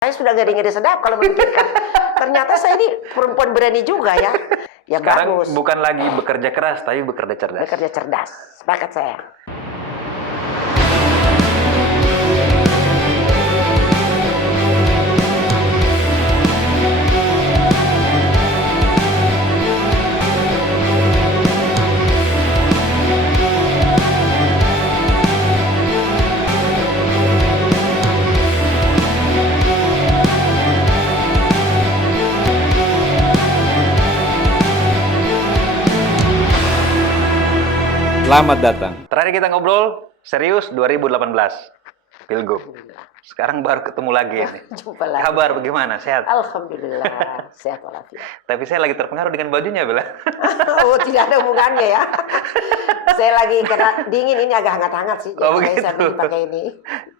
Saya sudah ngeri-ngeri sedap kalau memikirkan. Ternyata saya ini perempuan berani juga ya. Ya Sekarang bagus. bukan lagi bekerja keras, tapi bekerja cerdas. Bekerja cerdas. Sepakat saya. Selamat datang. Terakhir kita ngobrol serius 2018 Pilgub. Sekarang baru ketemu lagi ini. Jumpa lagi. Kabar bagaimana? Sehat? Alhamdulillah, sehat walafiat. Tapi saya lagi terpengaruh dengan bajunya, Bella. Oh, tidak ada hubungannya ya. Saya lagi karena dingin ini agak hangat-hangat sih. Oh, Jadi begitu. saya beli pakai ini.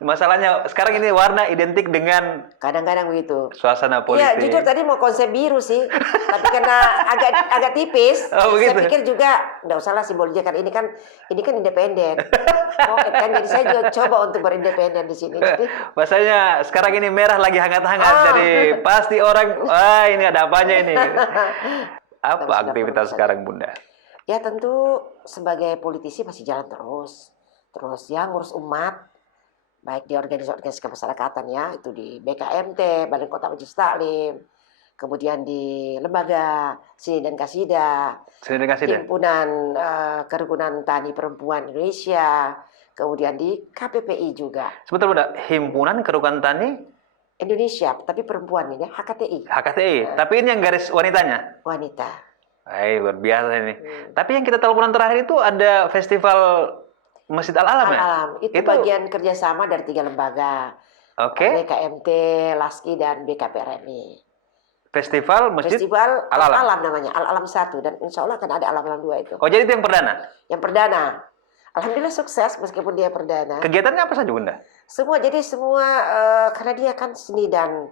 Masalahnya sekarang ini warna identik dengan Kadang-kadang begitu. suasana Iya, politik. jujur tadi mau konsep biru sih, tapi karena agak tipis, Oh, saya begitu. pikir juga nggak usah lah simbolnya kan ini kan independen. Oke kan, jadi saya juga coba untuk berindependen di sini. Jadi, Masanya sekarang ini merah lagi hangat-hangat. Oh. Jadi pasti orang, wah ini ada apanya ini. Apa sudah aktivitas perlu sekarang, Bunda? ya tentu sebagai politisi masih jalan terus ya ngurus umat, baik di organisasi kemasyarakatan ya, itu di BKMT, Badan Kota Majelis Taklim, kemudian di lembaga Seni dan Kasida, Saya dikasih deh. Himpunan Kerukunan Tani Perempuan Indonesia, kemudian di KPPI juga Sebentar, Bunda. Himpunan Kerukunan Tani Indonesia, tapi perempuan ini HKTI, HKTI. Tapi ini yang garis wanitanya. wanita. Luar biasa ini. Tapi yang kita teleponan terakhir itu ada festival Masjid Al-Alam ya? Alam itu bagian kerjasama dari 3 lembaga, Oke. BKMT, LASKI, dan BKPRMI. Festival Masjid Festival Al-Alam. Al-Alam namanya, Al-Alam 1, dan insya Allah akan ada Al-Alam 2 itu. Oh, jadi itu yang perdana. Yang perdana, alhamdulillah sukses meskipun dia perdana. Kegiatannya apa saja, Bunda? Semua karena dia kan seni dan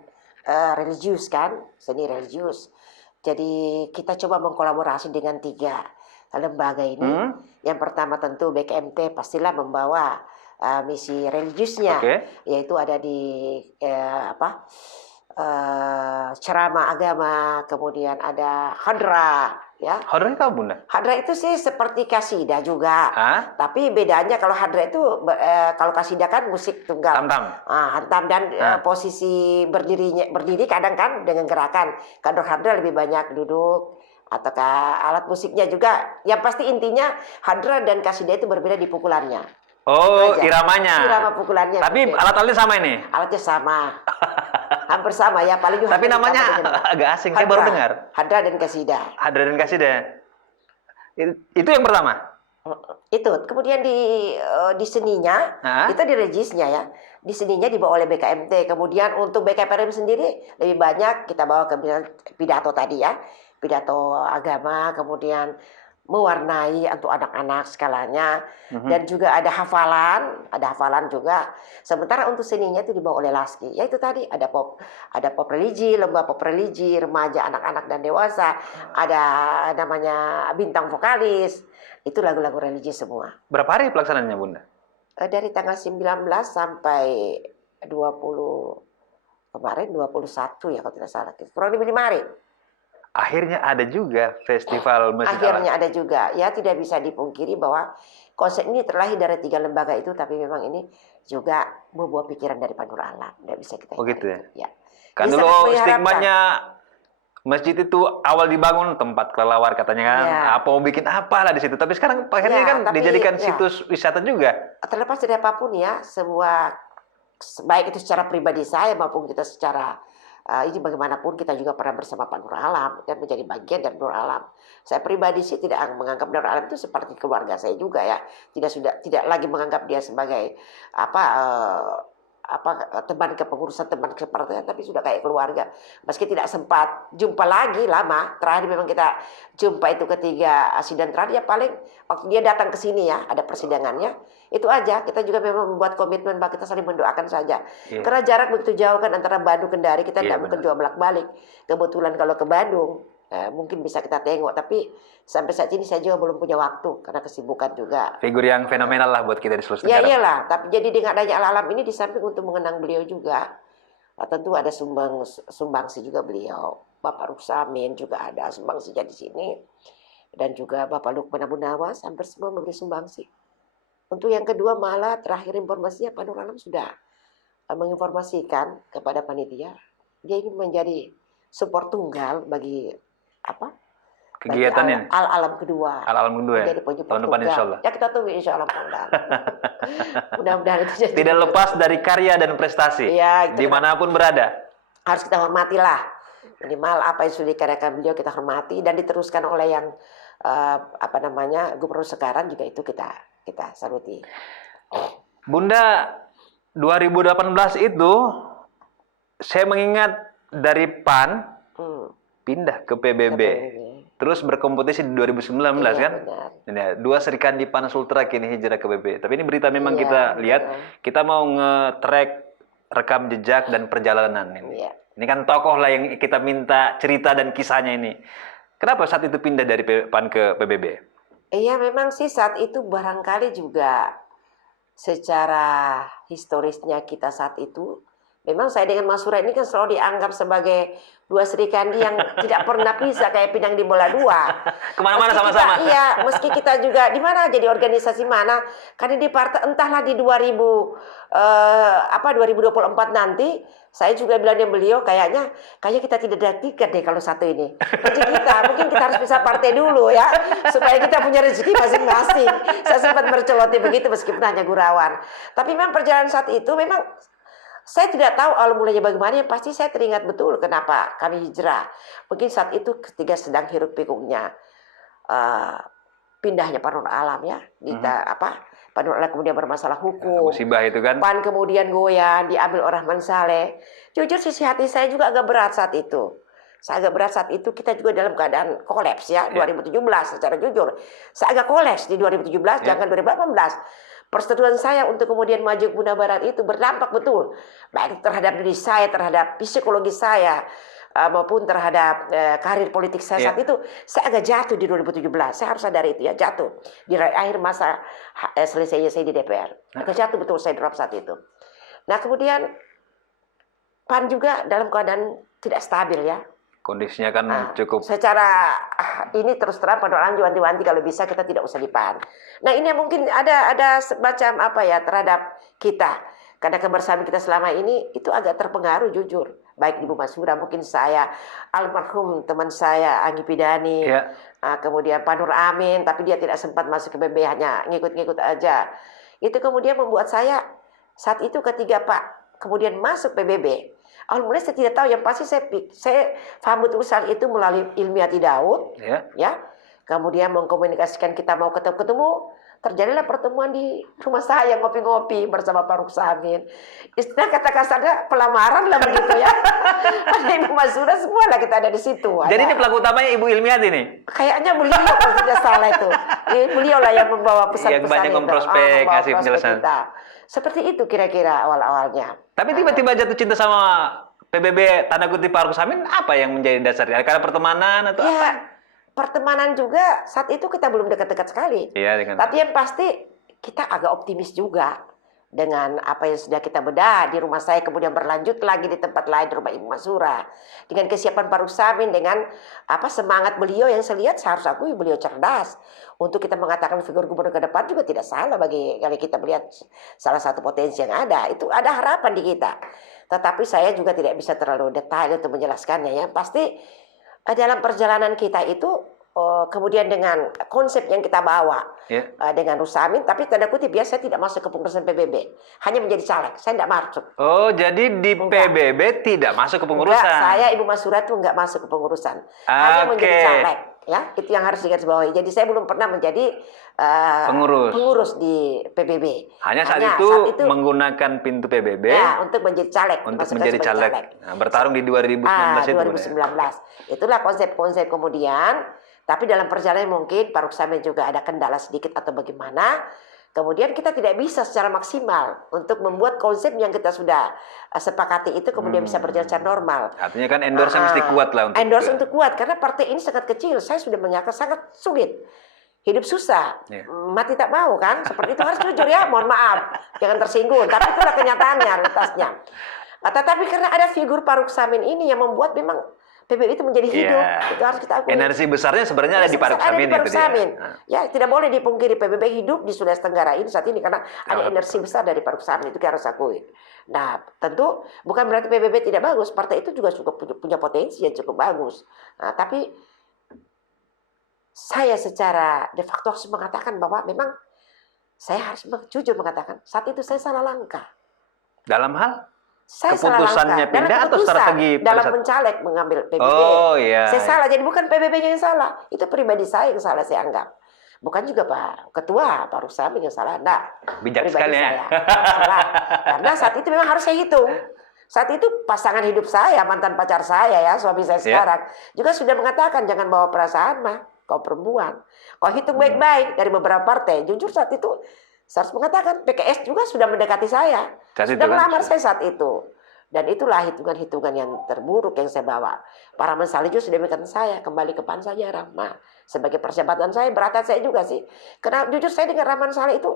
religius kan, seni religius. Jadi kita coba mengkolaborasi dengan 3 lembaga ini. Yang pertama tentu BKMT pastilah membawa misi religiusnya, Oke. yaitu ada di ceramah agama, kemudian ada hadra, ya. Hadrahnya apa, Bunda? Hadra itu sih seperti kasidah juga, Hah? tapi bedanya kalau hadra itu kalau kasidah kan musik tunggal, Tam-tam. hantam dan posisi berdiri kadang kan dengan gerakan. Kalau hadra lebih banyak duduk, ataukah alat musiknya juga. Yang pasti intinya hadra dan kasidah itu berbeda di pukulannya. Oh, Itu aja. iramanya. Irama pukulannya. Tapi beda. alat-alatnya sama ini. Alatnya sama. Hampir sama ya, paling juga Tapi hampir namanya sama dengan agak asing. Saya baru dengar. hadra dan kasidah. Hadra dan Kasidah. Itu yang pertama. Itu kemudian di seninya, Hah? itu di regisnya ya, di seninya dibawa oleh BKMT. Kemudian untuk BKPRM sendiri lebih banyak kita bawa ke pidato tadi ya, pidato agama, kemudian mewarnai untuk anak-anak skalanya, dan juga ada hafalan juga. Sementara untuk seninya itu dibawa oleh LASKI, ya itu tadi ada pop religi, lomba pop religi remaja, anak-anak dan dewasa, ada namanya bintang vokalis, itu lagu-lagu religi semua. Berapa hari pelaksanaannya, Bunda? Dari tanggal 19 sampai 20 kemarin 21 ya kalau tidak salah, kurang lebih 5 hari. Akhirnya ada juga festival Masjid Al-Alam. Akhirnya ada juga, ya tidak bisa dipungkiri bahwa konsep ini terlahir dari 3 lembaga itu, tapi memang ini juga membuat pikiran dari Pak Nur Alam, tidak bisa kita Oh gitu ya. Kan Jadi dulu sangat mengharapkan. stigmanya masjid itu awal dibangun tempat kelelawar katanya kan. Ya. Apa mau bikin apalah di situ. Tapi sekarang akhirnya Ya, kan tapi, dijadikan ya. situs wisata juga. Terlepas dari apapun ya, semua baik itu secara pribadi saya maupun kita secara ini bagaimanapun kita juga pernah bersama Pak Nur Alam dan menjadi bagian dari Nur Alam. Saya pribadi sih tidak menganggap Nur Alam itu seperti keluarga saya juga ya. Tidak lagi menganggap dia sebagai teman kepengurusan, teman kepartaian, tapi sudah kayak keluarga. Meski tidak sempat jumpa lagi lama, terakhir memang kita jumpa itu ketiga sidang terakhir ya, paling waktu dia datang ke sini ya, ada persidangannya. Itu aja, kita juga memang membuat komitmen bahwa kita saling mendoakan saja. Iya. Karena jarak begitu jauh kan antara Bandung Kendari, kita Iya, tidak mungkin juga bolak-balik. Kebetulan kalau ke Bandung mungkin bisa kita tengok, tapi sampai saat ini saya juga belum punya waktu karena kesibukan juga. Figur yang fenomenal lah buat kita di seluruh Ya negara. iyalah, tapi jadi dengan adanya Al-Alam ini di samping untuk mengenang beliau juga, Tentu ada sumbangsi juga beliau. Bapak Ruksamin juga ada sumbangsinya di sini. Dan juga Bapak Lukman Abu Nawas hampir semua memberi sumbangsi. Untuk yang kedua malah terakhir informasinya Pak Nur Alam sudah menginformasikan kepada panitia. Dia ingin menjadi support tunggal bagi apa? Kegiatannya. Al-alam kedua. Al-alam kedua ya. Jadi Tahun depan insya Allah. Ya kita tunggu insya Allah mudah-mudahan. Mudah-mudahan itu jadi. Tidak lepas dari karya dan prestasi. Iya, dimanapun berada. Harus kita hormatilah. Minimal apa yang sudah dikaryakan beliau kita hormati dan diteruskan oleh yang gubernur sekarang juga itu kita saluti. Bunda, 2018 itu saya mengingat dari PAN pindah ke PBB. Terus berkompetisi di 2019 kan? Benar. 2 Serikandi PAN Sultra kini hijrah ke PBB. Tapi ini berita memang kita lihat, kita mau nge-track rekam jejak dan perjalanan ini. Iya. Ini kan tokoh lah yang kita minta cerita dan kisahnya ini. Kenapa saat itu pindah dari PAN ke PBB? Iya memang sih saat itu barangkali juga secara historisnya kita saat itu memang saya dengan Mas Surya ini kan selalu dianggap sebagai 2 Serikandi yang tidak pernah pisah kayak pinang di bola 2. Kemana-mana sama-sama. Iya, meski kita juga di mana jadi organisasi mana, karena di partai entahlah di 2024 nanti, saya juga bilang dengan beliau kayaknya kita tidak ada tiket deh kalau satu ini. Mungkin kita harus bisa partai dulu ya, supaya kita punya rezeki masing-masing. Saya sempat berceloti begitu meskipun hanya gurauan. Tapi memang perjalanan saat itu memang saya tidak tahu awal mulanya bagaimana, yang pasti saya teringat betul kenapa kami hijrah. Mungkin saat itu ketika sedang hiruk pikuknya pindahnya Pak Nur Alam ya, Pak Nur Alam kemudian bermasalah hukum. Musibah itu kan. PAN kemudian goyah, diambil oleh Rahman Saleh. Jujur sisi hati saya juga agak berat saat itu. Saya agak berat saat itu, kita juga dalam keadaan kolaps ya, 2017 secara jujur. Saya agak kolaps di 2017, jangan 2018. Persetujuan saya untuk kemudian maju ke Bunda Barat itu berdampak betul. Baik terhadap diri saya, terhadap psikologi saya, maupun terhadap karir politik saya saat itu. Saya agak jatuh di 2017. Saya harus sadari itu ya, jatuh. Di akhir masa selesainya saya di DPR. Agak jatuh betul saya drop saat itu. Nah kemudian PAN juga dalam keadaan tidak stabil ya. Kondisinya kan cukup. Secara ini terus terang pada orang wanti-wanti kalau bisa kita tidak usah di PAN. Nah ini mungkin ada semacam terhadap kita. Karena kebersamaan kita selama ini itu agak terpengaruh jujur. Baik Ibu Masura, mungkin saya, almarhum teman saya Anggi Pidani, kemudian Pak Nur Amin, tapi dia tidak sempat masuk ke PBB, hanya ngikut-ngikut aja. Itu kemudian membuat saya saat itu ketika Pak kemudian masuk PBB, awalnya saya tidak tahu, yang pasti saya paham betul saat itu melalui Ilmiati Daud, ya. Kemudian mengkomunikasikan kita mau ketemu, terjadilah pertemuan di rumah saya ngopi-ngopi bersama Pak Ruksamin. Istilah kata kasarnya pelamaran lah begitu ya. Ada Ibu Masura semua lah kita ada di situ. Jadi ini pelaku utamanya Ibu Ilmiati nih? Kayaknya beliau kalau tidak salah itu. Beliau lah yang membawa pesan-pesan yang banyak memprospek, ngasih penjelasan. Seperti itu kira-kira awal-awalnya. Tapi tiba-tiba jatuh cinta sama PBB tanda kutip Pak Ruksamin, apa yang menjadi dasarnya? Karena pertemanan atau apa? Pertemanan juga saat itu kita belum dekat-dekat sekali. Tapi yang pasti kita agak optimis juga dengan apa yang sudah kita bedah di rumah saya, kemudian berlanjut lagi di tempat lain di rumah Ibu Masura. Dengan kesiapan Pak Ruksamin, dengan semangat beliau yang saya lihat, saya harus akui beliau cerdas. Untuk kita mengatakan figur gubernur ke depan juga tidak salah bagi kalau kita melihat salah satu potensi yang ada. Itu ada harapan di kita. Tetapi saya juga tidak bisa terlalu detail untuk menjelaskannya ya. Pasti dalam perjalanan kita itu kemudian dengan konsep yang kita bawa dengan Ruksamin, tapi tanda kutip ya, saya tidak masuk ke pengurusan PBB, hanya menjadi caleg, saya tidak masuk. Oh, jadi di PBB tidak masuk ke pengurusan? Enggak, saya Ibu Masura itu enggak masuk ke pengurusan, hanya menjadi caleg. Ya, itu yang harus digarisbawahi. Jadi saya belum pernah menjadi pengurus di PBB. Hanya saat itu menggunakan pintu PBB ya, untuk menjadi caleg. Untuk menjadi caleg. Nah, bertarung di 2019 itu. 2019. Itulah konsep-konsep kemudian. Tapi dalam perjalanan mungkin Pak Ruksamin juga ada kendala sedikit atau bagaimana. Kemudian kita tidak bisa secara maksimal untuk membuat konsep yang kita sudah sepakati itu kemudian bisa berjalan secara normal. Artinya kan endorse mesti kuat lah. Endorse untuk kuat, karena partai ini sangat kecil. Saya sudah menyangka sangat sulit. Hidup susah, mati tak mau kan. Seperti itu harus jujur ya, mohon maaf. Jangan tersinggung, tapi itulah kenyataannya, realitasnya. Tetapi karena ada figur Faruk Samin ini yang membuat memang PBB itu menjadi hidup, Iya. itu harus kita akui. Energi besarnya sebenarnya ada di Faruk Ada Samin di Faruk itu dia. Samin. Nah, Ya, tidak boleh dipungkiri PBB hidup di Sulawesi Tenggara ini saat ini karena ada energi besar dari Faruk Samin, itu kita harus akui. Nah, tentu bukan berarti PBB tidak bagus, partai itu juga cukup punya potensi yang cukup bagus. Nah, tapi saya secara de facto harus mengatakan bahwa memang saya harus jujur mengatakan saat itu saya salah langkah. dalam hal Saya salah keputusannya langkah. pindah Dalam atau keputusan, strategi pada dalam saat- mencaleg mengambil PBB. Oh iya. Saya salah, jadi bukan PBB-nya yang salah. Itu pribadi saya yang salah, saya anggap. Bukan juga Pak Ketua, Pak Rusami yang salah. Enggak. Bijak Pribadi sekali ya. saya. Salah. Karena saat itu memang harus saya hitung. Saat itu pasangan hidup saya, mantan pacar saya ya, suami saya sekarang, juga sudah mengatakan jangan bawa perasaan mah, kau perempuan. Kau hitung baik-baik dari beberapa partai. Jujur saat itu, saya harus mengatakan PKS juga sudah mendekati saya. Saat itu Sudah kan, melamar sudah. saya saat itu. Dan itulah hitungan-hitungan yang terburuk yang saya bawa. Para Salih juga sudah memberikan saya kembali ke PAN saja, Rahma. Sebagai persahabatan saya, beratan saya juga sih. Karena jujur saya dengan Rahman Saleh itu,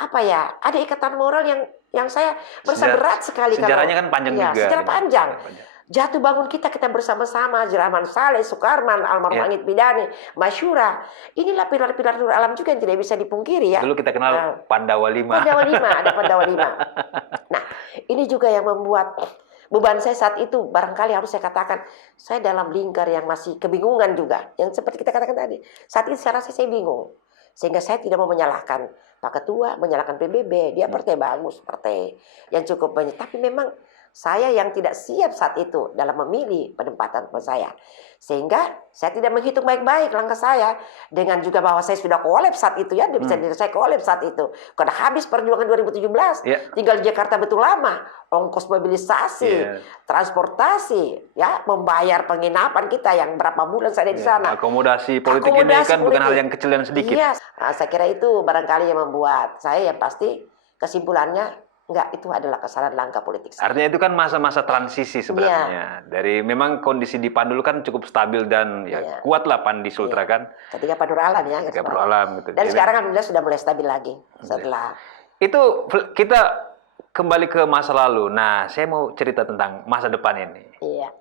apa ya, ada ikatan moral yang saya merasa berat sekali. Sejarahnya kan panjang ya, juga. sejarah panjang. Panjang. Jatuh bangun kita bersama-sama, Rahman Saleh, Sukarman, almarhum Ya. Angit Bidani, Masyura. Inilah pilar-pilar Nur Alam juga yang tidak bisa dipungkiri ya. Dulu kita kenal Pandawa 5. Pandawa 5, ada Pandawa 5. Nah, ini juga yang membuat beban saya saat itu, barangkali harus saya katakan, saya dalam lingkar yang masih kebingungan juga. Yang seperti kita katakan tadi, saat itu saya rasa saya bingung. Sehingga saya tidak mau menyalahkan Pak Ketua, menyalahkan PBB. Dia partai bagus, partai yang cukup banyak. Tapi memang saya yang tidak siap saat itu dalam memilih penempatan saya. Sehingga saya tidak menghitung baik-baik langkah saya. Dengan juga bahwa saya sudah kolaps saat itu ya. Bisa saya kolaps saat itu. Karena habis perjuangan 2017. Tinggal di Jakarta betul lama. Ongkos mobilisasi, transportasi, ya, membayar penginapan kita yang berapa bulan saya ada di sana. Akomodasi politik ini kan bukan hal yang kecil dan sedikit. Iya, nah, saya kira itu barangkali yang membuat saya yang pasti kesimpulannya enggak, itu adalah kesalahan langkah politik saya. Artinya itu kan masa-masa transisi sebenarnya. Dari memang kondisi di PAN dulu kan cukup stabil dan kuat lah PAN di Sultra kan. Ketika Pak Nur Alam ya. Ketika Nur Alam gitu. Dan sekarang alhamdulillah sudah mulai stabil lagi setelah. Itu kita kembali ke masa lalu. Nah, saya mau cerita tentang masa depan ini. Iya.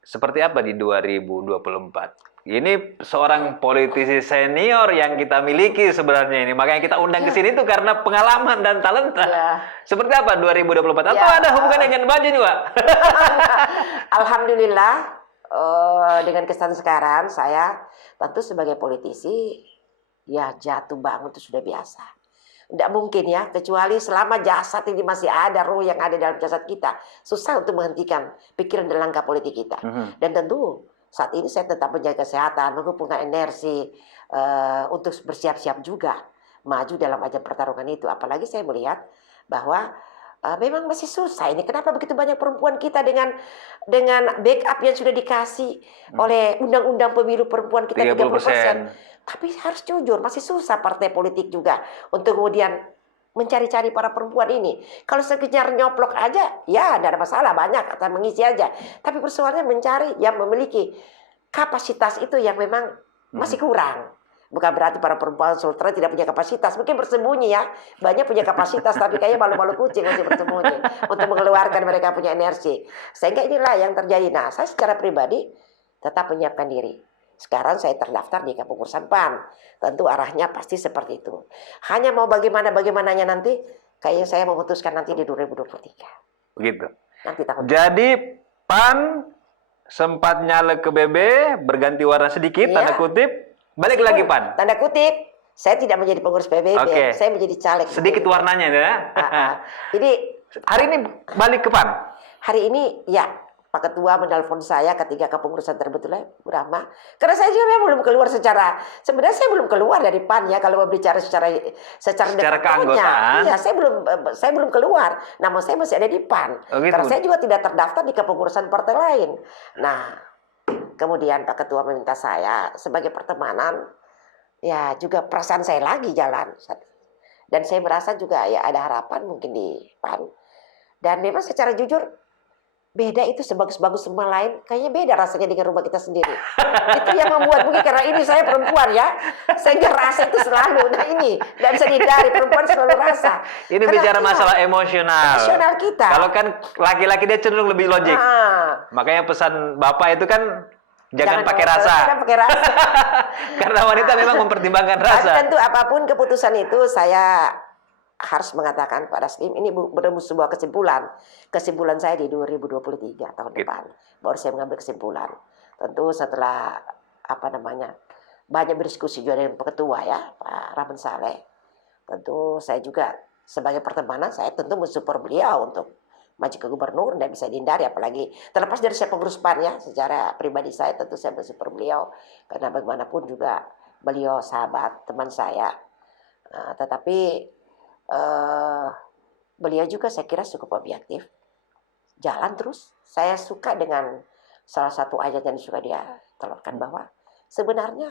Seperti apa di 2024? Ini seorang politisi senior yang kita miliki sebenarnya ini. Makanya kita undang ke sini itu karena pengalaman dan talenta. Ya. Seperti apa 2024? Atau ada hubungannya dengan baju nih, Pak? Alhamdulillah, dengan kesan sekarang saya tentu sebagai politisi ya jatuh bangun itu sudah biasa. Tidak mungkin ya, kecuali selama jasad ini masih ada, roh yang ada dalam jasad kita. Susah untuk menghentikan pikiran dan langkah politik kita. Dan tentu saat ini saya tetap menjaga kesehatan, mengumpulkan energi untuk bersiap-siap juga maju dalam ajang pertarungan itu. Apalagi saya melihat bahwa memang masih susah ini. Kenapa begitu banyak perempuan kita dengan backup yang sudah dikasih oleh undang-undang pemilu perempuan kita 30%. Tapi harus jujur, masih susah partai politik juga untuk kemudian mencari-cari para perempuan ini. Kalau sekedar nyoplok aja, ya tidak ada masalah, banyak atau mengisi aja. Tapi persoalannya mencari yang memiliki kapasitas itu yang memang masih kurang. Bukan berarti para perempuan Sultra tidak punya kapasitas. Mungkin bersembunyi ya. Banyak punya kapasitas, tapi kayaknya malu-malu kucing masih bersembunyi. Untuk mengeluarkan mereka punya energi. Sehingga inilah yang terjadi. Nah, saya secara pribadi tetap menyiapkan diri. Sekarang saya terdaftar di kepengurusan PAN. Tentu arahnya pasti seperti itu. Hanya mau bagaimananya nanti, kayaknya saya memutuskan nanti di 2023. Begitu. Nanti tahun. Jadi PAN sempat nyalek ke BB, berganti warna sedikit, tanda kutip, balik lagi PAN. Tanda kutip, saya tidak menjadi pengurus PBB, saya menjadi caleg. Sedikit warnanya ya. Jadi hari ini balik ke PAN. Hari ini ya. Pak Ketua menelpon saya ketika kepengurusan terbetulnya Bu Rahma. Karena saya juga belum keluar sebenarnya saya belum keluar dari PAN ya kalau berbicara secara keanggotaan. Iya, saya belum keluar. Namun saya masih ada di PAN. Gitu. Karena saya juga tidak terdaftar di kepengurusan partai lain. Nah, kemudian Pak Ketua meminta saya sebagai pertemanan, ya juga perasaan saya lagi jalan. Dan saya merasa juga ya ada harapan mungkin di PAN. Dan memang secara jujur beda itu sebagus-bagus rumah lain, kayaknya beda rasanya dengan rumah kita sendiri. Itu yang membuat mungkin karena ini saya perempuan ya, sehingga rasa itu selalu. Nah ini nggak bisa dihindari, perempuan selalu rasa. Ini Karena bicara iya, masalah emosional. emosional kita. Kalau kan laki-laki dia cenderung lebih logik. Nah, Makanya pesan bapak itu kan jangan pakai rasa. Jangan pakai rasa. Karena wanita memang mempertimbangkan Tapi rasa. tentu apapun keputusan itu saya harus mengatakan pada Slim ini belum sebuah kesimpulan. Kesimpulan saya di 2023 tahun Gitu. depan baru saya mengambil kesimpulan. Tentu setelah banyak berdiskusi juga dengan ketua ya Pak Rahman Saleh. Tentu saya juga sebagai pertemanan saya tentu mensupport beliau untuk maju ke gubernur, tidak bisa dihindari, apalagi terlepas dari saya pengurus PAN ya, secara pribadi saya tentu saya mensupport beliau karena bagaimanapun juga beliau sahabat teman saya. Tetapi beliau juga saya kira cukup objektif, jalan terus. Saya suka dengan salah satu ayat yang suka dia telurkan bahwa sebenarnya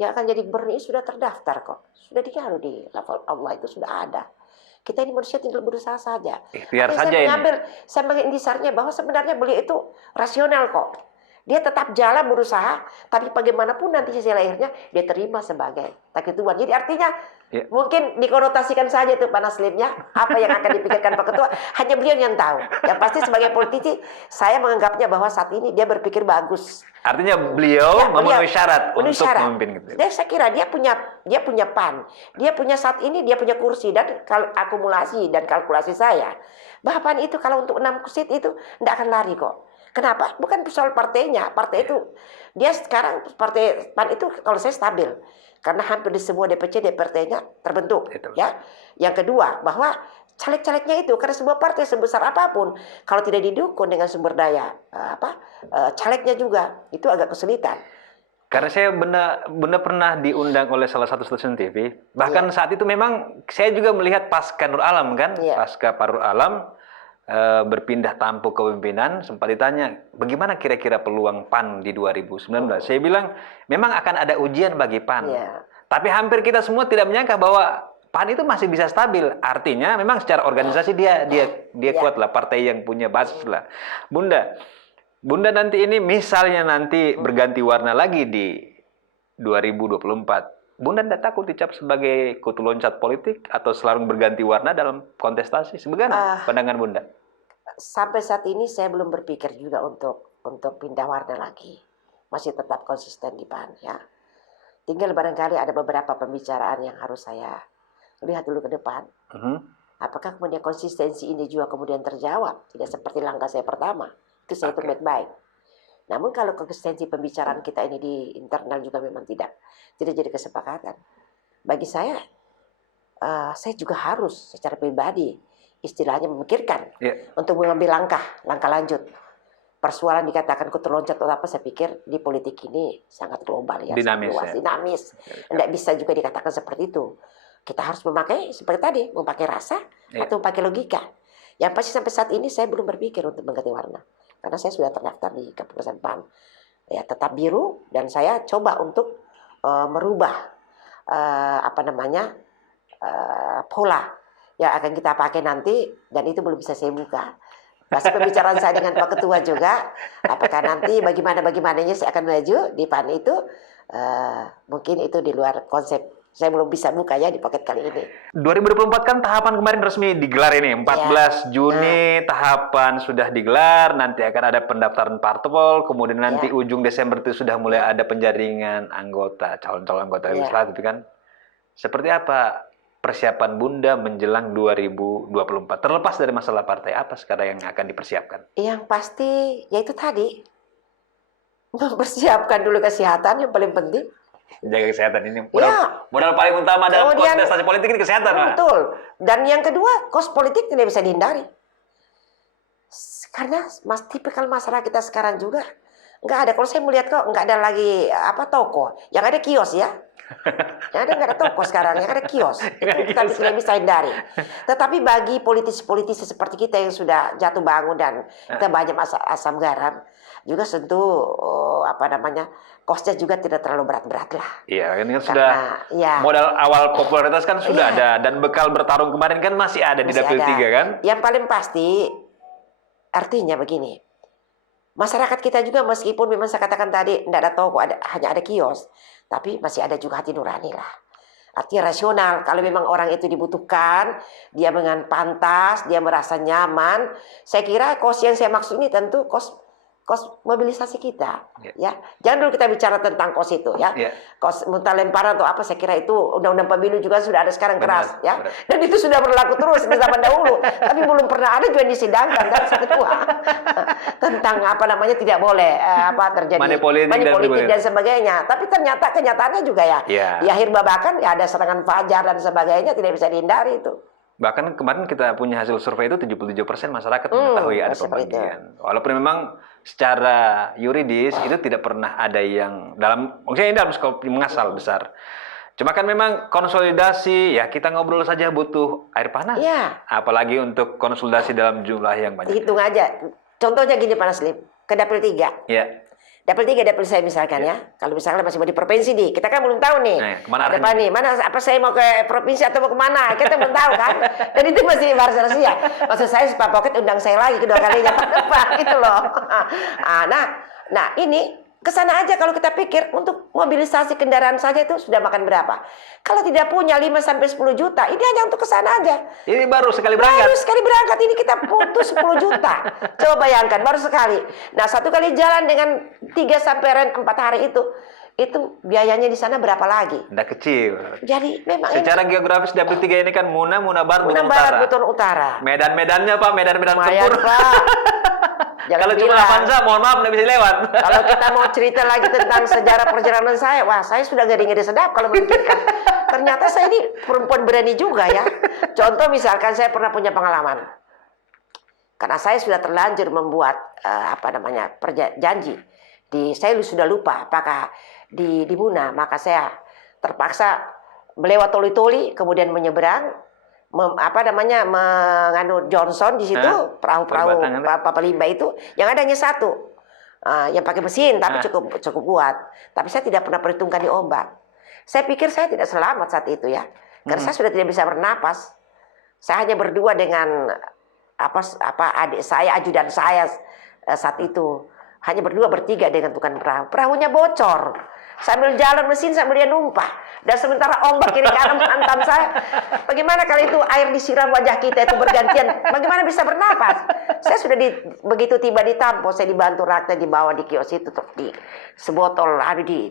yang akan jadi gubernur ini sudah terdaftar kok, sudah dialu di level Allah itu sudah ada. Kita ini manusia tinggal berusaha saja. Ikhtiar Tapi saja saya mengambil intisarnya bahwa sebenarnya beliau itu rasional kok. Dia tetap jalan berusaha, tapi bagaimanapun nanti hasil akhirnya dia terima sebagai takdir Tuhan. Jadi artinya mungkin dikonotasikan saja itu Pak Naslimnya, apa yang akan dipikirkan Pak Ketua, hanya beliau yang tahu. Yang pasti sebagai politisi, saya menganggapnya bahwa saat ini dia berpikir bagus. Artinya beliau memenuhi syarat memenuhi untuk syarat. memimpin gitu. Dan saya kira dia punya PAN, dia punya saat ini dia punya kursi dan akumulasi dan kalkulasi saya. Bahwa PAN itu kalau untuk 6 kursi itu tidak akan lari kok. Kenapa? Bukan soal partainya. Partai itu dia sekarang partai PAN itu kalau saya stabil karena hampir di semua DPC DPRD-nya terbentuk. Itu. Ya. Yang kedua bahwa caleg-calegnya itu karena sebuah partai sebesar apapun kalau tidak didukung dengan sumber daya calegnya juga itu agak kesulitan. Karena saya benar pernah diundang oleh salah satu stasiun TV. Bahkan saat itu memang saya juga melihat pasca Nur Alam kan, pasca Pak Nur Alam berpindah tampuk kepemimpinan, sempat ditanya bagaimana kira-kira peluang PAN di 2019. Saya bilang memang akan ada ujian bagi PAN. Tapi hampir kita semua tidak menyangka bahwa PAN itu masih bisa stabil. Artinya memang secara organisasi dia kuat lah, partai yang punya basis lah. Bunda nanti ini misalnya nanti berganti warna lagi di 2024. Bunda tidak takut dicap sebagai kutu loncat politik atau selalu berganti warna dalam kontestasi? Bagaimana pandangan Bunda? Sampai saat ini saya belum berpikir juga untuk pindah warna lagi. Masih tetap konsisten di PAN ya. Tinggal barangkali ada beberapa pembicaraan yang harus saya lihat dulu ke depan. Apakah kemudian konsistensi ini juga kemudian terjawab? Tidak seperti langkah saya pertama. Itu saya hitung baik-baik. Namun kalau konsistensi pembicaraan kita ini di internal juga memang tidak jadi kesepakatan. Bagi saya juga harus secara pribadi istilahnya memikirkan untuk mengambil langkah lanjut. Persoalan dikatakan kutu loncat atau apa, saya pikir di politik ini sangat global ya, dinamis. Tidak bisa juga dikatakan seperti itu. Kita harus memakai seperti tadi, memakai rasa atau memakai logika. Yang pasti sampai saat ini saya belum berpikir untuk mengganti warna. Karena saya sudah terdaftar di kepengurusan PAN. Ya, tetap biru dan saya coba untuk merubah pola yang akan kita pakai nanti, dan itu belum bisa saya buka. Masih pembicaraan saya dengan Pak Ketua juga, apakah nanti bagaimananya saya akan maju di PAN itu, mungkin itu di luar konsep. Saya belum bisa buka ya di paket kali ini. 2024 kan tahapan kemarin resmi digelar ini. 14 Juni tahapan sudah digelar. Nanti akan ada pendaftaran parpol. Kemudian nanti ujung Desember itu sudah mulai ada penjaringan anggota, calon-calon anggota legislatif kan. Seperti apa persiapan Bunda menjelang 2024? Terlepas dari masalah partai, apa sekarang yang akan dipersiapkan? Yang pasti, yaitu tadi. Mempersiapkan dulu kesehatan yang paling penting. Jaga kesehatan ini modal paling utama dalam kontestasi politik ini kesehatan. Betul. Dan yang kedua, kos politik tidak bisa dihindari. Karena tipikal masyarakat kita sekarang juga nggak ada. Kalau saya melihat kok nggak ada lagi toko, yang ada kios ya. Yang ada nggak ada toko sekarang, yang ada kios. Itu kita tidak bisa hindari. Tetapi bagi politisi-politisi seperti kita yang sudah jatuh bangun dan kita banyak asam garam, juga tentu kosnya juga tidak terlalu berat-berat lah. Iya, ini kan sudah modal awal popularitas kan sudah ada, dan bekal bertarung kemarin kan masih ada di dapil 3 kan. Yang paling pasti Artinya begini, masyarakat kita juga meskipun memang saya katakan tadi tidak ada toko, hanya ada kios, tapi masih ada juga hati nurani lah. Artinya rasional. Kalau memang orang itu dibutuhkan, dia dengan pantas, dia merasa nyaman. Saya kira kos yang saya maksud ini tentu kos mobilisasi kita, ya. Jangan dulu kita bicara tentang kos itu, ya. Kos muntah lemparan atau apa, saya kira itu undang-undang pemilu juga sudah ada sekarang keras, ya. Dan itu sudah berlaku terus di zaman dahulu, tapi belum pernah ada juga yang disidangkan dan ketua tentang apa namanya tidak boleh terjadi money politik dan sebagainya. Tapi ternyata kenyataannya juga ya, di akhir babakan ya ada serangan fajar dan sebagainya, tidak bisa dihindari itu. Bahkan kemarin kita punya hasil survei itu 77% masyarakat mengetahui ada pembagian. Walaupun memang secara yuridis itu tidak pernah ada yang maksudnya ini dalam skop mengasal besar. Cuma kan memang konsolidasi, ya kita ngobrol saja butuh air panas. Ya. Apalagi untuk konsolidasi dalam jumlah yang banyak. Hitung aja. Contohnya gini Pak Naslim, ke Dapil 3. Ya. Dapil 3, dapil saya misalkan ya. Kalau misalnya masih mau di provinsi nih, kita kan belum tahu nih. Kemana depan nih, mana apa saya mau ke provinsi atau mau kemana? Kita belum tahu kan. Dan itu masih rahasia. Maksud saya Pak Pocket undang saya lagi kedua kalinya ke depan gitu loh. Nah ini kesana aja kalau kita pikir untuk mobilisasi kendaraan saja itu sudah makan berapa? Kalau tidak punya 5-10 juta, ini hanya untuk kesana aja. Ini baru sekali berangkat. Baru sekali berangkat ini kita butuh 10 juta. Coba bayangkan baru sekali. Nah 1 kali jalan dengan 3-4 hari itu biayanya di sana berapa lagi? Tidak kecil. Jadi memang secara geografis Dapil 3 ini kan Muna Barat, Buton Utara. Medan-medannya Pak, medan tempur. Pak. Kalau cuma Avanza, mohon maaf nggak bisa lewat. Kalau kita mau cerita lagi tentang sejarah perjalanan saya, wah saya sudah ngeri-ngeri sedap kalau memikirkan. Ternyata saya ini perempuan berani juga ya. Contoh misalkan saya pernah punya pengalaman. Karena saya sudah terlanjur membuat janji. Saya sudah lupa apakah di Muna, maka saya terpaksa melewat toli-toli, kemudian menyeberang. Menganu Johnson di situ perahu-perahu Papalimba itu yang ada hanya satu yang pakai mesin tapi cukup kuat. Tapi saya tidak pernah perhitungkan di ombak. Saya pikir saya tidak selamat saat itu ya, karena saya sudah tidak bisa bernapas. Saya hanya berdua dengan adik saya, ajudan saya saat itu. Hanya bertiga dengan tukang perahu. Perahunya bocor. Sambil jalan mesin sambil dia numpah. Dan sementara ombak kiri kanan menghantam saya. Bagaimana kalau itu air disiram wajah kita itu bergantian? Bagaimana bisa bernapas? Saya sudah begitu tiba di Tampo, saya dibantu Rakta dibawa di kios itu di sebotol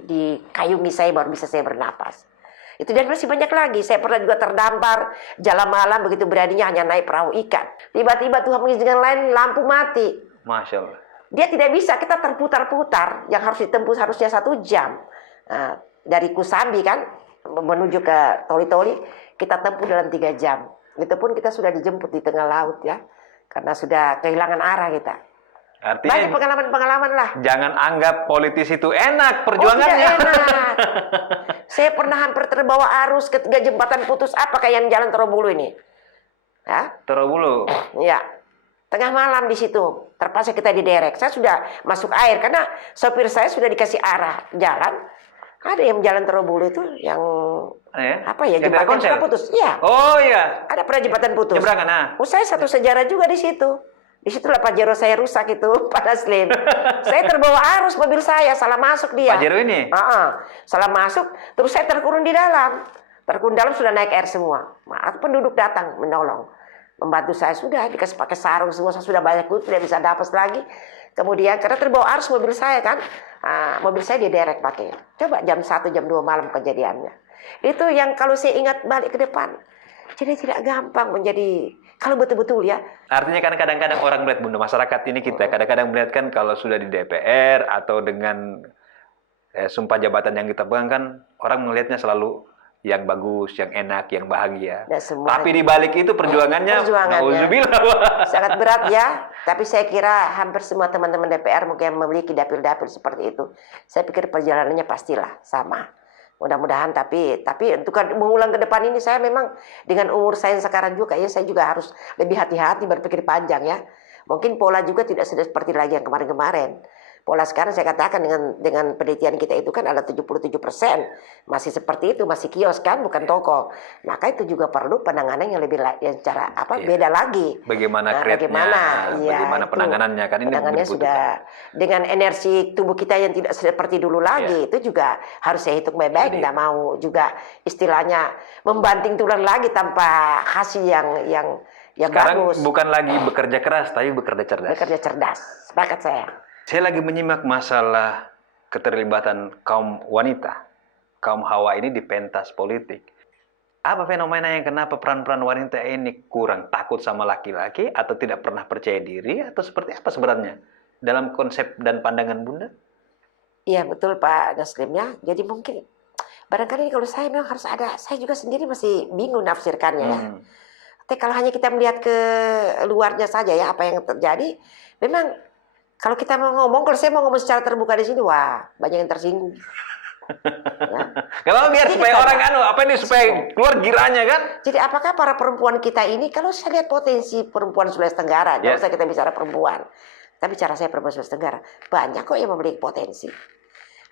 dikayungi saya baru bisa saya bernapas. Itu dan masih banyak lagi. Saya pernah juga terdampar jalan malam begitu beraninya hanya naik perahu ikan. Tiba-tiba Tuhan mengizinkan lain lampu mati. Masya Allah. Dia tidak bisa, kita terputar-putar. Yang harus ditempuh harusnya 1 jam. Dari Kusambi kan menuju ke Toli-Toli kita tempuh dalam 3 jam. Itu pun kita sudah dijemput di tengah laut ya, karena sudah kehilangan arah kita. Artinya banyak pengalaman-pengalaman lah. Jangan anggap politisi itu enak perjuangannya. Tidak enak. Saya pernah hampir terbawa arus ketika jembatan putus kayak yang jalan Terobulu ini. Ya? Terobulu. Ya. Tengah malam di situ terpaksa kita diderek. Saya sudah masuk air karena sopir saya sudah dikasih arah jalan. Ada yang jalan Terobulu itu yang jembatan putus. Iya. Oh iya. Ada pernah jembatan putus. Jembatan. Saya satu sejarah juga di situ. Di situlah Pajero saya rusak itu, Pak Naslim. Saya terbawa arus mobil saya, salah masuk dia. Pajero ini? Salah masuk, terus saya terkurung di dalam. Terkurung dalam sudah naik air semua. Penduduk datang menolong. Membantu saya sudah dikasih pakai sarung semua, saya sudah banyak tidak bisa dapat lagi. Kemudian karena terbawa arus mobil saya kan, mobil saya diderek pakai. Coba jam 1 jam 2 malam kejadiannya. Itu yang kalau saya ingat balik ke depan, jadi tidak gampang menjadi kalau betul-betul ya. Artinya kan kadang-kadang orang melihat Bunda, masyarakat ini kita kadang-kadang melihat kan kalau sudah di DPR atau dengan sumpah jabatan yang kita pegang kan orang melihatnya selalu yang bagus, yang enak, yang bahagia. Tapi di balik itu perjuangannya sangat berat ya. Tapi saya kira hampir semua teman-teman DPR mungkin memiliki dapil-dapil seperti itu. Saya pikir perjalanannya pastilah sama. Mudah-mudahan tapi untuk mengulang ke depan ini saya memang dengan umur saya sekarang juga ya saya juga harus lebih hati-hati berpikir panjang ya. Mungkin pola juga tidak seperti lagi yang kemarin-kemarin. pola sekarang saya katakan dengan penelitian kita itu kan ada 77% masih seperti itu, masih kios kan, bukan toko. Maka itu juga perlu penanganan yang lebih yang cara beda lagi. Bagaimana create-nya, bagaimana penanganannya kan ini penanganannya dibutuhkan. sudah dengan energi tubuh kita yang tidak seperti dulu lagi, itu juga harus saya hitung baik-baik. Tidak mau juga istilahnya membanting tulang lagi tanpa hasil yang sekarang bagus. Bukan lagi bekerja keras, tapi bekerja cerdas. Bekerja cerdas, sepakat saya. Saya lagi menyimak masalah keterlibatan kaum wanita, kaum hawa ini di pentas politik. Apa fenomena yang kenapa peran-peran wanita ini kurang takut sama laki-laki atau tidak pernah percaya diri atau seperti apa sebenarnya dalam konsep dan pandangan Bunda? Iya betul Pak Naslim ya. Jadi mungkin barangkali kalau saya memang harus ada, saya juga sendiri masih bingung nafsirkannya ya. Tapi kalau hanya kita melihat ke luarnya saja ya apa yang terjadi, memang kalau kita mau ngomong, kalau saya mau ngomong secara terbuka di sini, wah banyak yang tersinggung. Ya. Kalau biar supaya orang supaya keluar giranya kan? Jadi apakah para perempuan kita ini, kalau saya lihat potensi perempuan Sulawesi Tenggara, kalau kita bicara perempuan, tapi cara saya perempuan Sulawesi Tenggara banyak kok yang memiliki potensi.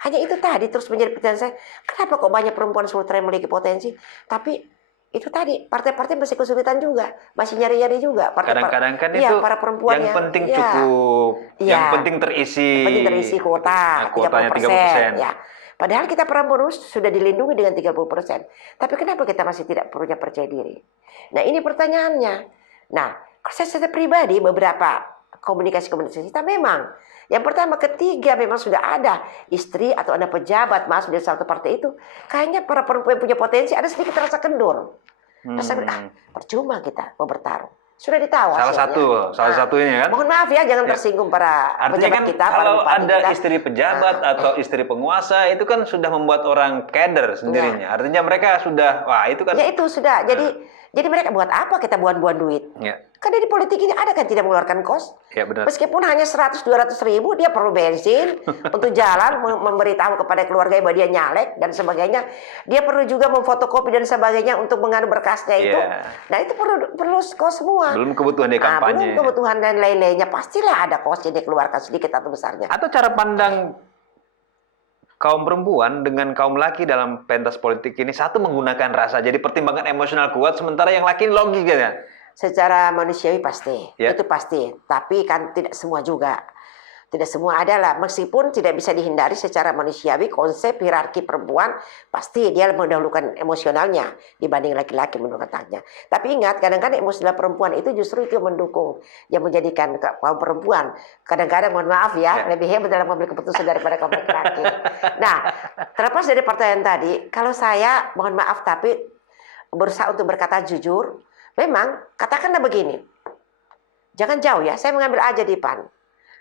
Hanya itu tadi terus menjadi pertanyaan saya, kenapa kok banyak perempuan Sulawesi Tenggara memiliki potensi, tapi itu tadi partai-partai masih kesulitan juga, masih nyari-nyari juga. Kadang-kadang kan itu para perempuan yang penting cukup, yang penting terisi. Yang penting terisi kuota, kuotanya 30%. Ya. Padahal kita perempuan sudah dilindungi dengan 30%. Tapi kenapa kita masih tidak punya percaya diri? Nah ini pertanyaannya. Nah saya pribadi beberapa komunikasi kita memang. Yang pertama, ketiga memang sudah ada istri atau ada pejabat masuk dari satu partai itu. Kayaknya para perempuan yang punya potensi ada sedikit rasa kendur. Rasa percuma kita mau bertarung. Sudah ditahu salah satunya kan. Mohon maaf ya, jangan tersinggung para pejabat kan kita, para bupati ada kita. Istri pejabat atau istri penguasa itu kan sudah membuat orang keder sendirinya. Artinya mereka sudah, wah itu kan. Ya itu sudah. Jadi mereka buat apa kita buang-buang duit? Ya. Karena di politik ini ada kan tidak mengeluarkan kos. Ya, benar. Meskipun hanya 100-200 ribu, dia perlu bensin untuk jalan, memberitahu kepada keluarga bahwa dia nyalek dan sebagainya. Dia perlu juga memfotokopi dan sebagainya untuk mengadu berkasnya itu. Nah itu perlu kos semua. Belum kebutuhan di kampanye. Belum kebutuhan dan lain-lainnya. Pastilah ada kos yang dikeluarkan sedikit atau besarnya. Atau cara pandang kaum perempuan dengan kaum laki dalam pentas politik ini, satu menggunakan rasa, jadi pertimbangan emosional kuat, sementara yang laki logikanya. Secara manusiawi pasti, itu pasti. Tapi kan tidak semua juga. Tidak semua adalah, meskipun tidak bisa dihindari secara manusiawi, konsep hierarki perempuan pasti dia mendahulukan emosionalnya dibanding laki-laki menurut katanya. Tapi ingat, kadang-kadang emosional perempuan itu justru itu yang mendukung, yang menjadikan kaum perempuan kadang-kadang, mohon maaf ya, lebih hebat dalam mengambil keputusan daripada kaum laki-laki. Nah, terlepas dari pertanyaan tadi, kalau saya mohon maaf tapi berusaha untuk berkata jujur, memang katakanlah begini, jangan jauh ya, saya mengambil aja di PAN.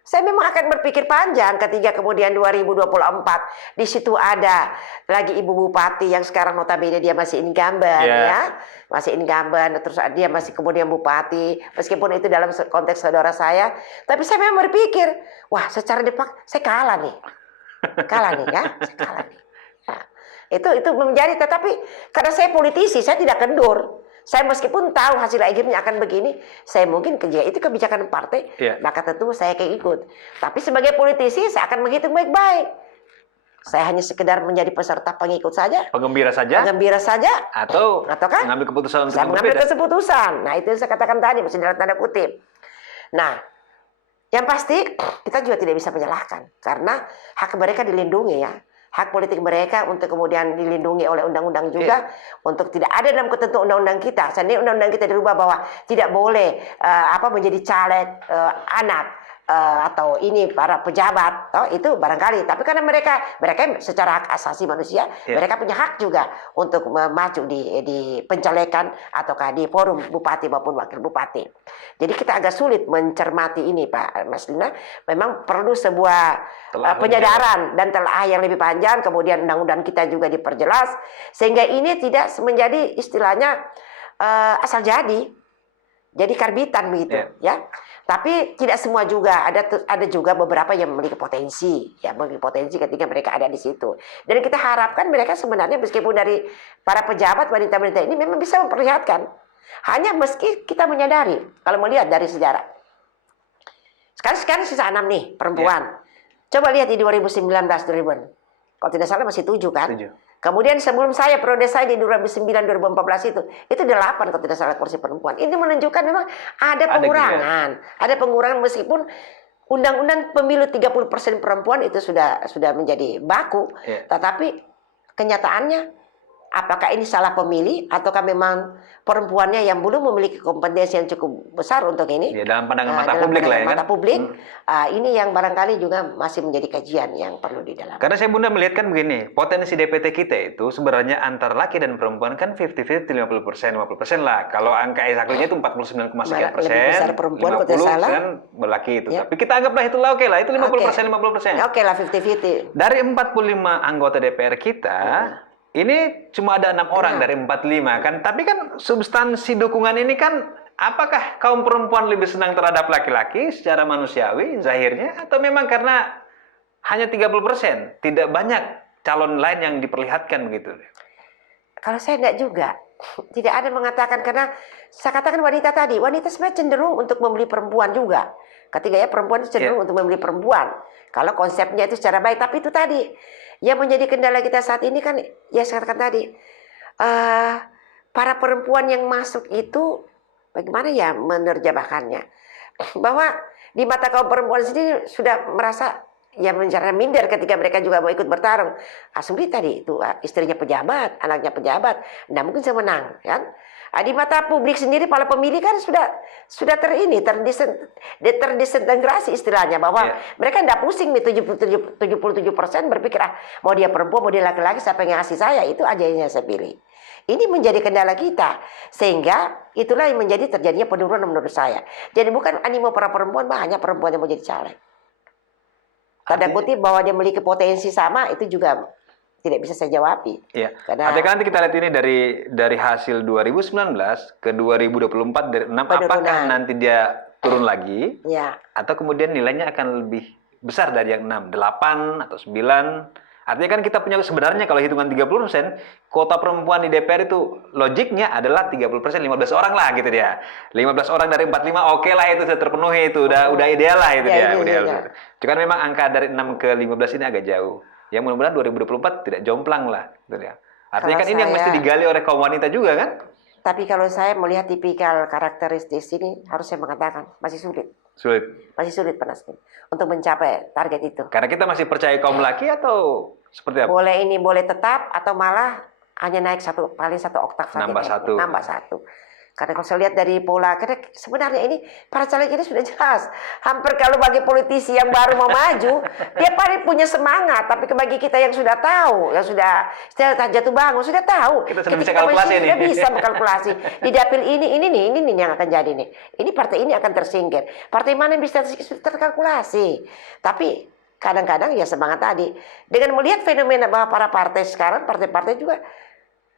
Saya memang akan berpikir panjang ketika kemudian 2024 di situ ada lagi Ibu Bupati yang sekarang notabene dia masih incumbent ya, masih incumbent, terus dia masih kemudian Bupati, meskipun itu dalam konteks saudara saya, tapi saya memang berpikir, wah secara depak saya kalah nih ya, saya kalah nih. Nah, itu menjadi, tetapi karena saya politisi, saya tidak kendur. Saya meskipun tahu hasil akhirnya akan begini, saya mungkin kerja itu kebijakan partai, maka tentu saya ikut. Tapi sebagai politisi, saya akan menghitung baik-baik. Saya hanya sekedar menjadi peserta pengikut saja. Penggembira saja. Atau kan? mengambil keputusan untuk saya mengambil keputusan. Nah itu yang saya katakan tadi, masih dalam tanda kutip. Nah, yang pasti kita juga tidak bisa menyalahkan. Karena hak mereka dilindungi ya. Hak politik mereka untuk kemudian dilindungi oleh undang-undang juga, untuk tidak ada dalam ketentuan undang-undang kita. Seandainya undang-undang kita dirubah bahwa tidak boleh menjadi caleg anak atau ini para pejabat, itu barangkali. Tapi karena mereka secara hak asasi manusia, mereka punya hak juga untuk maju di pencalekan ataukah di forum bupati maupun wakil bupati. Jadi kita agak sulit mencermati ini Pak Mas Lina. Memang perlu sebuah penyadaran dan telah yang lebih panjang. Kemudian undang-undang kita juga diperjelas sehingga ini tidak menjadi istilahnya asal jadi karbitan begitu ya. Tapi tidak semua juga, ada juga beberapa yang memiliki potensi, ketika mereka ada di situ. Dan kita harapkan mereka sebenarnya meskipun dari para pejabat wanita-wanita ini memang bisa memperlihatkan. Hanya meski kita menyadari, kalau melihat dari sejarah. Sekarang sisa 6 nih perempuan. Coba lihat di 2019 2000. Kalau tidak salah masih 7 kan? 7. Kemudian sebelum saya periode saya di 2009 2014 itu 8 kalau tidak salah kursi perempuan. Ini menunjukkan memang ada pengurangan. Ada pengurangan meskipun undang-undang pemilu 30% perempuan itu sudah menjadi baku. Tetapi kenyataannya apakah ini salah pemilih ataukah memang perempuannya yang belum memiliki kompetensi yang cukup besar untuk ini? Ya, dalam pandangan mata dalam publik lah ya mata kan. publik, ini yang barangkali juga masih menjadi kajian yang perlu didalami. Karena saya Bunda melihat kan begini, potensi DPT kita itu sebenarnya antar laki dan perempuan kan 50-50, 50%, 50% lah. Kalau angka exactly-nya itu 49,sekian%, lebih besar perempuan, kalau tidak salah. 50% berlaki itu. Tapi kita anggaplah itulah oke lah, itu 50%, 50%. Oke lah 50-50. Dari 45 anggota DPR kita, ini cuma ada 6 orang dari 45 kan. Tapi kan substansi dukungan ini kan, apakah kaum perempuan lebih senang terhadap laki-laki secara manusiawi, zahirnya, atau memang karena hanya 30%, tidak banyak calon lain yang diperlihatkan begitu? Kalau saya enggak juga. Tidak ada mengatakan, karena saya katakan wanita tadi, wanita sebenarnya cenderung untuk membeli perempuan juga. Ketika ya perempuan cenderung untuk membeli perempuan. Kalau konsepnya itu secara baik, tapi itu tadi yang menjadi kendala kita saat ini kan, ya saya katakan tadi, para perempuan yang masuk itu bagaimana ya menerjemahkannya, bahwa di mata kaum perempuan sendiri sudah merasa ya mencari minder ketika mereka juga mau ikut bertarung. Sulit tadi itu istrinya pejabat, anaknya pejabat, nah mungkin saya menang kan. Di mata publik sendiri para pemilih kan sudah terdisintegrasi istilahnya, bahwa mereka tidak pusing nih 77% berpikir mau dia perempuan mau dia laki-laki siapa yang ngasih saya, itu aja yang saya pilih. Ini menjadi kendala kita, sehingga itulah yang menjadi terjadinya penurunan menurut saya. Jadi bukan animo para perempuan, banyak perempuan yang mau jadi caleg. Tanda kutip bahwa dia memiliki potensi sama, itu juga tidak bisa saya jawabi. Iya. Karena Artinya kan nanti kita lihat ini dari hasil 2019 ke 2024 dari 6, apakah nanti dia turun lagi? Ya. Atau kemudian nilainya akan lebih besar dari yang 6, 8 atau 9? Artinya kan kita punya sebenarnya kalau hitungan 30%, kuota perempuan di DPR itu logiknya adalah 30%, 15 orang lah gitu dia. 15 orang dari 45 oke lah itu sudah terpenuhi itu, udah ideal lah itu dia. Cuman memang angka dari 6 ke 15 ini agak jauh. Yang mudah-mudahan 2024 tidak jomplang lah gitu dia. Artinya kan ini yang mesti digali oleh kaum wanita juga kan? Tapi kalau saya melihat tipikal karakteristik ini, harus saya mengatakan masih sulit. Masih sulit Pak Naskim untuk mencapai target itu. Karena kita masih percaya kaum laki atau seperti apa? Boleh tetap atau malah hanya naik paling satu oktav saja. Nambah satu. Karena kalau saya lihat dari pola, karena sebenarnya ini para caleg ini sudah jelas. Hampir kalau bagi politisi yang baru mau maju, dia paling punya semangat. Tapi bagi kita yang sudah tahu, yang sudah jatuh bangun, sudah tahu. Kita sudah bisa kalkulasi nih. Sudah bisa mengkalkulasi. Di dapil ini yang akan jadi nih. Ini partai ini akan tersingkir. Partai mana yang bisa terkalkulasi. Tapi kadang-kadang ya semangat tadi. Dengan melihat fenomena bahwa para partai sekarang, partai-partai juga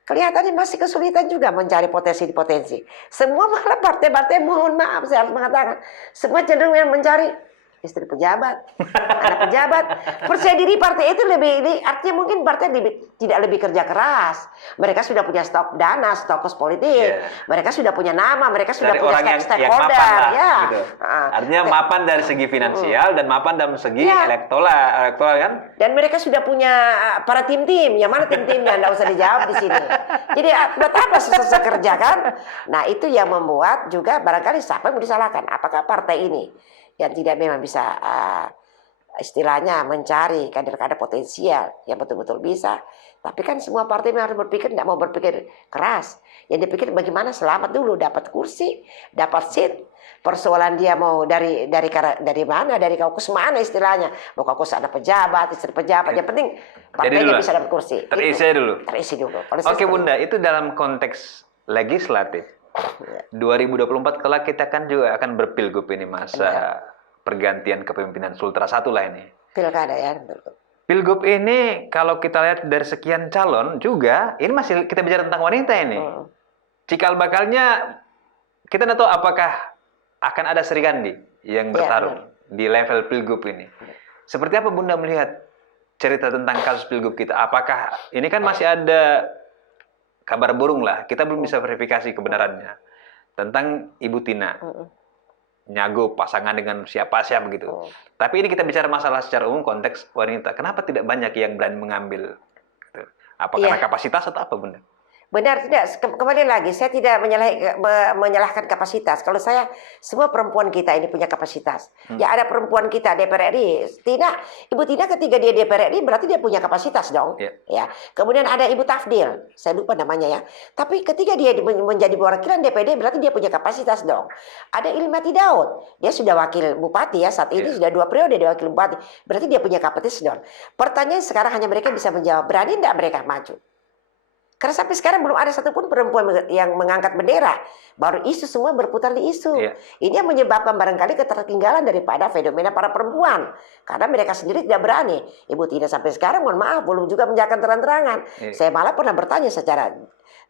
kelihatannya masih kesulitan juga mencari potensi-potensi. Semua malah partai-partai, mohon maaf saya harus mengatakan, semua cenderung mencari istri pejabat, anak pejabat. Percaya diri partai itu artinya mungkin partai tidak lebih kerja keras. Mereka sudah punya stok dana, stok kos politik. Mereka sudah punya nama, mereka sudah punya stakeholder. Gitu. Artinya mapan dari segi finansial dan mapan dari segi elektoral kan? Dan mereka sudah punya para tim-tim. Yang mana tim-timnya? Nggak usah dijawab di sini. Jadi buat apa susah kerja kan? Nah itu yang membuat juga barangkali siapa yang mau disalahkan? Apakah partai ini yang tidak memang bisa istilahnya mencari kader-kader potensial yang betul-betul bisa. Tapi kan semua partai harus berpikir, tidak mau berpikir keras. Yang dipikir bagaimana selamat dulu, dapat kursi, dapat seat. Persoalan dia mau dari mana, dari kaukus mana istilahnya. Mau kaukus ada pejabat, istri pejabat. Yang penting partainya bisa dapat kursi. Terisi dulu. Oke Bunda, itu dalam konteks legislatif. 2024 kelak kita kan juga akan berpilgub ini masa pergantian kepemimpinan Sultra 1 lah ini. Pilkada ya. Pilgub ini kalau kita lihat dari sekian calon juga, ini masih kita bicara tentang wanita ini. Cikal bakalnya kita tidak tahu apakah akan ada Serikandi yang bertarung di level pilgub ini. Seperti apa Bunda melihat cerita tentang kasus pilgub kita? Apakah ini kan masih ada kabar burung lah, kita belum bisa verifikasi kebenarannya tentang Ibu Tina. nyago pasangan dengan siapa begitu. Tapi ini kita bicara masalah secara umum konteks wanita. Kenapa tidak banyak yang berani mengambil? Gitu. Apa karena kapasitas atau apa, Bunda? Benar tidak? Kembali lagi, saya tidak menyalahkan kapasitas. Kalau saya, semua perempuan kita ini punya kapasitas. Ya ada perempuan kita DPR RI, Ibu Tina ketika dia DPR RI berarti dia punya kapasitas dong. Ya. Kemudian ada Ibu Tafdil, saya lupa namanya ya. Tapi ketika dia menjadi perwakilan DPD berarti dia punya kapasitas dong. Ada Ilmati Daud, dia sudah wakil bupati ya saat ini sudah 2 periode dia wakil bupati. Berarti dia punya kapasitas dong. Pertanyaan sekarang hanya mereka bisa menjawab, berani tidak mereka maju? Karena sampai sekarang belum ada satupun perempuan yang mengangkat bendera. Baru isu semua berputar di isu. Ini yang menyebabkan barangkali ketertinggalan daripada fenomena para perempuan. Karena mereka sendiri tidak berani. Ibu Tina sampai sekarang, mohon maaf, belum juga menjelaskan terang-terangan. Saya malah pernah bertanya secara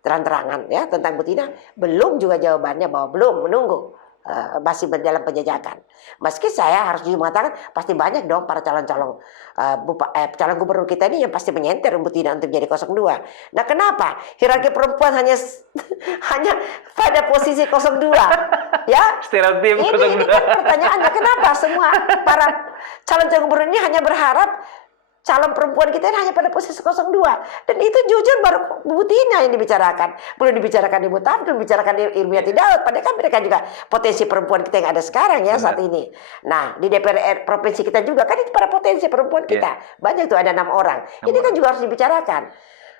terang-terangan ya tentang Ibu Tina. Belum juga jawabannya bahwa belum, menunggu. Masih dalam penjajakan. Meski saya harus juga mengatakan pasti banyak dong para calon-calon calon gubernur kita ini yang pasti menyentir Ibu Tina untuk jadi 02. Nah kenapa hierarki perempuan hanya pada posisi 02 ya? Stereotip 02. Ini kan pertanyaannya, kenapa semua para calon-calon gubernur ini hanya berharap calon perempuan kita ini hanya pada posisi 02. Dan itu jujur baru Bu Tina yang dibicarakan. Belum dibicarakan Ibu Tafdil, belum dibicarakan Ilmiati Daud. Padahal kan mereka juga potensi perempuan kita yang ada sekarang ya saat ini. Nah di DPR provinsi kita juga kan itu para potensi perempuan kita. Banyak tuh ada 6 orang. Ini kan juga harus dibicarakan.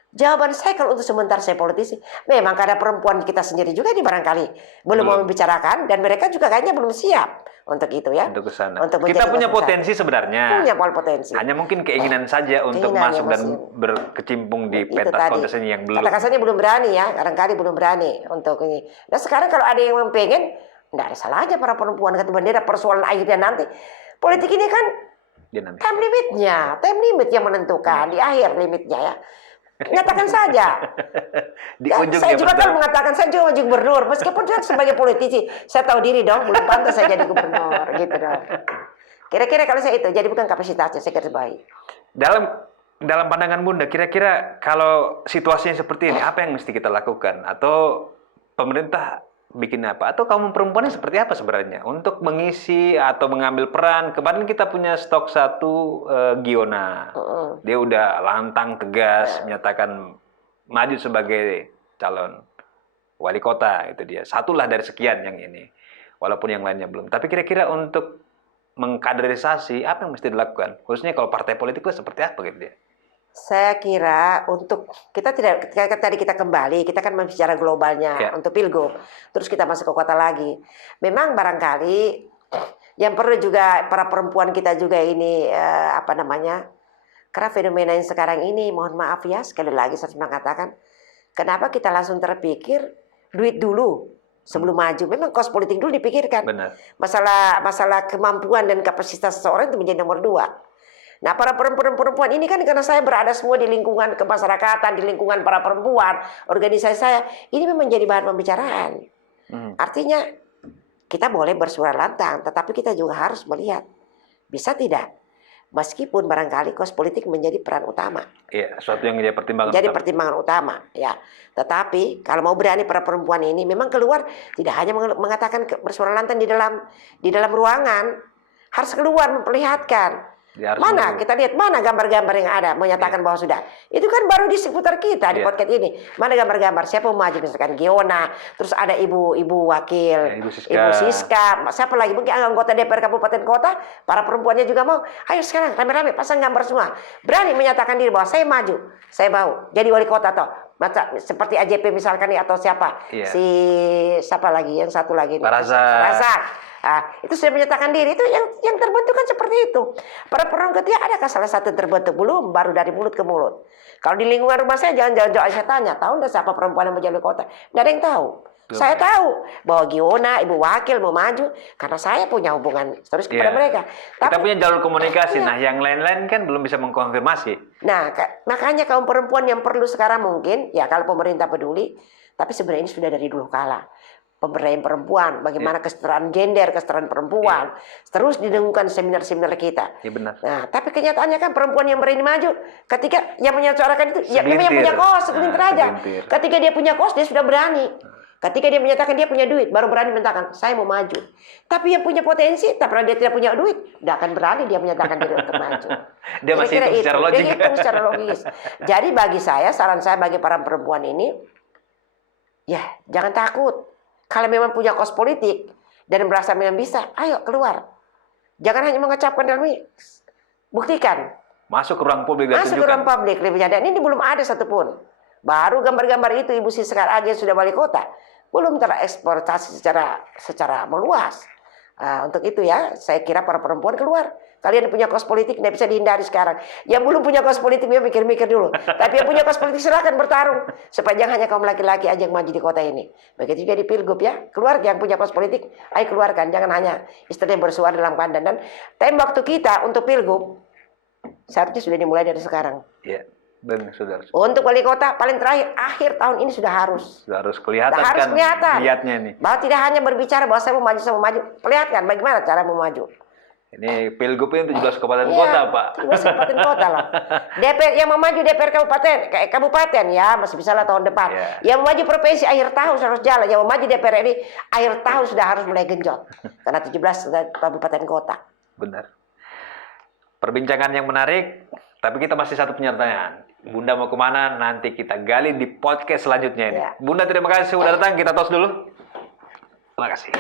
Jawaban saya kalau untuk sementara saya politisi, memang karena perempuan kita sendiri juga di barangkali belum mau membicarakan dan mereka juga kayaknya belum siap untuk itu ya. Untuk kesana. Kita punya potensi sebenarnya. Punya potensi. Hanya mungkin keinginan saja untuk masuk dan berkecimpung di pentas kontestasi yang belum. Kata-katanya belum berani ya, barangkali belum berani untuk ini. Nah sekarang kalau ada yang pengen, tidak ada salahnya para perempuan kata bendera persoalan akhirnya nanti. Politik ini kan time limit yang menentukan di akhir limitnya ya. Nyatakan saja. Saya juga kan mengatakan saya juga maju gubernur, meskipun saya sebagai politisi, saya tahu diri dong, belum pantas saya jadi gubernur, gitu dong. Kira-kira kalau saya itu, jadi bukan kapasitasnya, saya kira baik. Dalam pandangan Bunda, kira-kira kalau situasinya seperti ini, apa yang mesti kita lakukan? Atau pemerintah bikin apa? Atau kaum perempuannya seperti apa sebenarnya untuk mengisi atau mengambil peran? Kemarin kita punya stok 1 Giona, dia udah lantang tegas menyatakan maju sebagai calon wali kota, itu dia. Satulah dari sekian yang ini, walaupun yang lainnya belum. Tapi kira-kira untuk mengkaderisasi apa yang mesti dilakukan? Khususnya kalau partai politik itu seperti apa gitu dia? Saya kira untuk kita tidak tadi kita kembali, kita kan bicara globalnya untuk pilgub, terus kita masuk ke kota lagi. Memang barangkali yang perlu juga para perempuan kita juga ini karena fenomena yang sekarang ini, mohon maaf ya sekali lagi saya mengatakan, kenapa kita langsung terpikir duit dulu sebelum maju? Memang kos politik dulu dipikirkan. Benar. Masalah kemampuan dan kapasitas seseorang itu menjadi nomor 2. Nah para perempuan ini kan karena saya berada semua di lingkungan kemasyarakatan, di lingkungan para perempuan, organisasi saya, ini memang menjadi bahan pembicaraan. Artinya kita boleh bersuara lantang, tetapi kita juga harus melihat, bisa tidak, meskipun barangkali kos politik menjadi peran utama. Iya, sesuatu yang menjadi pertimbangan utama. Pertimbangan utama, ya. Tetapi kalau mau berani para perempuan ini memang keluar, tidak hanya mengatakan bersuara lantang di dalam ruangan, harus keluar memperlihatkan. Mana kita lihat mana gambar-gambar yang ada menyatakan bahwa sudah itu kan baru di seputar kita di podcast ini, mana gambar-gambar siapa mau maju, misalkan Giona, terus ada ibu wakil, Ibu Siska, siapa lagi mungkin anggota DPR kabupaten kota, para perempuannya juga mau, ayo sekarang rame-rame pasang gambar semua, berani menyatakan diri bahwa saya maju, saya mau jadi wali kota toh. Seperti AJP misalkan nih, atau siapa siapa lagi yang satu lagi nih, Razak. Itu sudah menyatakan diri, itu yang terbentuk kan seperti itu. Para perempuan ketika adakah salah satu terbentuk? Belum, baru dari mulut ke mulut. Kalau di lingkungan rumah saya jangan saya tanya, tahu nggak siapa perempuan yang menjadi kota? Nggak ada yang tahu. Saya tahu bahwa Giona, ibu wakil mau maju karena saya punya hubungan terus kepada mereka. Kita punya jalur komunikasi. Nah, yang lain-lain kan belum bisa mengkonfirmasi. Nah, makanya kaum perempuan yang perlu sekarang mungkin ya kalau pemerintah peduli, tapi sebenarnya ini sudah dari dulu kala. Pemberdayaan perempuan, bagaimana kesetaraan gender, kesetaraan perempuan, terus didengungkan seminar-seminar kita. Iya benar. Nah, tapi kenyataannya kan perempuan yang berani maju, ketika yang menyuarakan itu, ya memang yang punya kos, segelintir aja. Ketika dia punya kos, dia sudah berani. Ketika dia menyatakan dia punya duit, baru berani menyatakan saya mau maju. Tapi yang punya potensi, tapi kalau dia tidak punya duit, tidak akan berani dia menyatakan diri untuk maju. Dia masih hitung secara logik. Dia hitung secara logis. Jadi bagi saya, saran saya bagi para perempuan ini, ya jangan takut. Kalau memang punya kos politik dan merasa memang bisa, ayo keluar. Jangan hanya mengecapkan dalam ini, buktikan. Masuk ke ruang publik dan Masuk ke ruang publik, dan ini belum ada satupun. Baru gambar-gambar itu Ibu Siskar aja sudah wali kota. Belum tereksportasi secara meluas. Untuk itu ya, saya kira para perempuan keluar. Kalian punya kos politik, tidak bisa dihindari sekarang. Yang belum punya kos politik, dia mikir-mikir dulu. Tapi yang punya kos politik silakan bertarung. Sepanjang hanya kaum laki-laki aja yang maju di kota ini. Begitu juga di Pilgub ya. Keluar yang punya kos politik, ayo keluarkan. Jangan hanya istilahnya bersuara dalam kandang. Dan tembak waktu kita untuk Pilgub, seharusnya sudah dimulai dari sekarang. Iya. Dan saudara. Untuk wali kota paling terakhir akhir tahun ini sudah harus. Sudah harus kelihatan Harus kan kelihatan. niatnya nih. Bahwa tidak hanya berbicara bahwa saya mau maju. Perlihatkan bagaimana cara mau maju. Ini Pilgubnya 17 kabupaten Iya, kota, Pak. 17 kabupaten kota loh. DPR yang mau maju DPR kabupaten ya masih bisa lah tahun depan. Yeah. Yang mau maju provinsi akhir tahun harus jalan. Yang mau maju DPR ini akhir tahun sudah harus mulai genjot. Karena 17 kabupaten kota. Benar. Perbincangan yang menarik, tapi kita masih satu pertanyaan. Bunda mau kemana? Nanti kita gali di podcast selanjutnya ini. Ya. Bunda terima kasih sudah datang. Kita tos dulu. Terima kasih.